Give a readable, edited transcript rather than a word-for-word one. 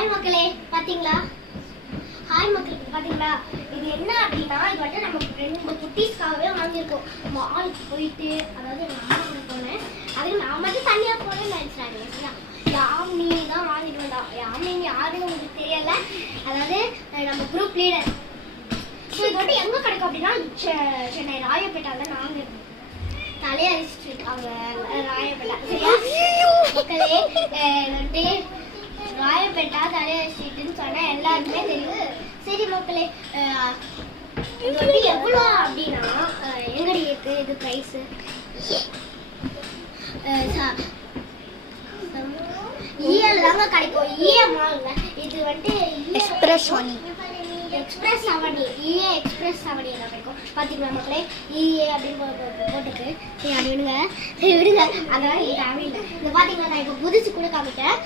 Hi மக்களே, பாத்தீங்களா? Hi மக்களுக்கு பாத்தீங்களா? இது என்ன அப்படின்னா, இது வந்து நம்ம 2 குட்டீஸ்க்காகவே வாங்கியிருக்கோம். மாலுக்கு போயிட்டு, அதாவது எங்கள் அம்மா கூட போனேன். அதுக்கு நான் மட்டும் தனியாக போனேன்னு நினச்சிட்டாங்க. யாமினி தான் வாங்கிட்டு வந்தா. யாமினி யாருன்னு உங்களுக்கு தெரியல. அதாவது நம்ம குரூப் லீடர். ஸோ இது வந்து எங்கே கிடைக்கும் அப்படின்னா, சென்னை ராயப்பேட்டாவில் நாங்கள் இருக்கோம். தலையாரி ஸ்ட்ரீட் அங்கே ராயப்பேட்டா. சரியா மக்களே? வந்துட்டு ராயப்பேட்டா தலையாரி ஸ்ட்ரீட்னு சொன்னால் எல்லாருக்குமே தெரியும். சரி மக்களே, இது வந்து எவ்வளோ அப்படின்னா, எங்கடி இருக்கு இது ப்ரைஸு? ஈஎல் தாங்க கிடைக்கும். இஎம்ஆங்க இது வந்துட்டு எக்ஸ்பிரஸ் அவனி. இஏ எக்ஸ்பிரஸ் அவனி எல்லாம் கிடைக்கும். பார்த்தீங்களா மக்களே? இஏ அப்படின்னு போட்டுருக்கு. சரி அது விடுங்க அதெல்லாம் இது தேவையில்லை. இது பார்த்தீங்களா, நான் இப்போ புதுசு கூட காமிக்கிறேன்.